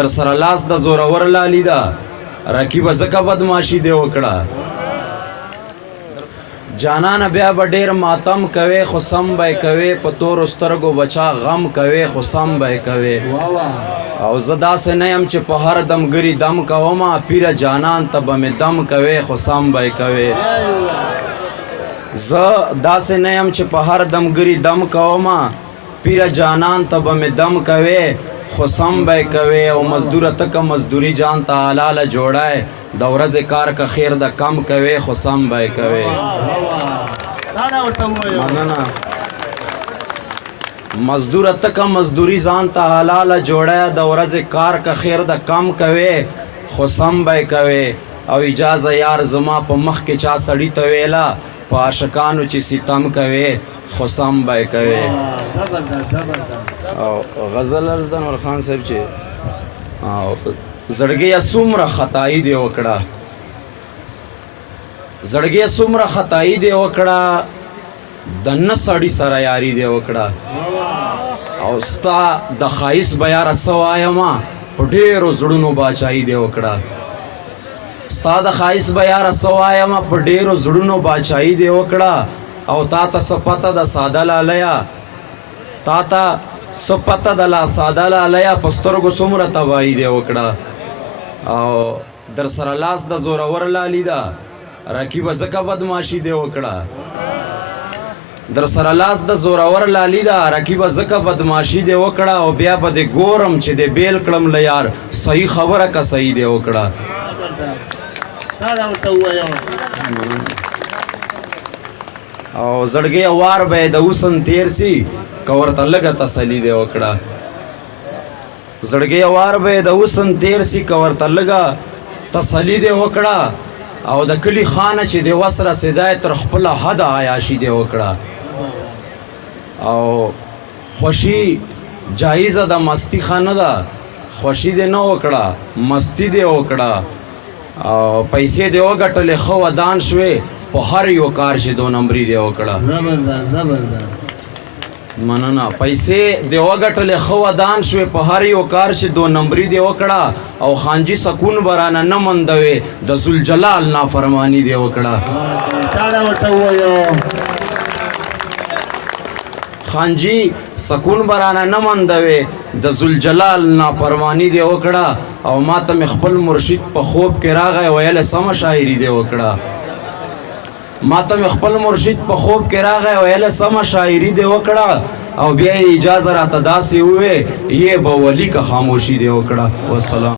در سره لاس د زورور لالی ده رقیبه ځکه بدماشي دې وکړه جانان بیا به ډېر ماتم کوي خو سم به یې کوې په تورو سترګو بچا غم کوي خو سم به یې کوې او زه داسې نه یم چې په هر دمګري دم کومه پیره جانان ته به مې دم کوې خو سم به یې کوې زه داسې نه یم چې په هر دمګري دم کومه پیره جانان ته به مې دم کوې خو سم به یې کوې او مزدوره ته که مزدوري جان ته حلاله جوړی د ورځې کار که خیر د کم کوې خو سم به یې کوې مننه مزدوره ته که مزدوري ځان ته حلاله جوړی د ورځې کار که خیر د کم کوې خو سم به یې کوې او اجازه یار زما په مخ کې چا سړي ته ویله په عاشقانو چې ستم کوې خو سم به یې کوې او غزل عرض د انور خان صاحب چې زړګیه څومره خطایي دې وکړه زړګیه څومره خطایي دې وکړه د نه سړي سره یاري دې وکړه او ستا د ښایست به یاره څه وایمه په ډېرو زړونو باچایي دې وکړه ستا د ښایست به یاره څه وایمه په ډېرو زړونو باچایي دې وکړه او تا ته څه پته د ساده لالیه تا ته څه پته د لا ساده لالیه په سترګو څومره تباهي دې وکړه او در سره لاس د زورور لالي ده رقیبه ځکه بدماشي دې وکړه در سره لاس د زورور لالي ده رقیبه ځکه بدماشي دې وکړه او بیا به دې ګورم چې دې بیل کړم له یار صحیح خبره که صحیح دې وکړه او زړګی وار به د حسن تیر سي که ورته لږه تسلي دې وکړه زړګی وار به د حسن تیر سي که ورته لږه تسلي دې وکړه او د کلي خانه چې دې وس رسېدی تر خپله حده عیاشي دې وکړه او خوشي جایزه د مستي ښه نه ده خوشي دې نه وکړه مستي دې وکړه او پیسې دې وګټلې ښه ودان شوې په هر یو کار چې دو نمبري دې وکړه مننه پیسې دې وګټلې ښه ودان شوې په هر یو کار چې دو نمبري دې وکړه او خانجي سکون برانه نه مندوې د ذوالجلال نافرمانی دې وکړه خانجي سکون برانه نه مندوې د ذوالجلال نافرمانی دې وکړه او ما ته مې خپل مرشد په خوب کې راغی ویله سمه شاعري دې وکړه ما ته مې خپل مرشد په خوب کې راغی ویله سمه شاعري دې وکړه او بیا یې اجازه راته داسې ووې یې به ولي که خاموشي دې وکړه والسلام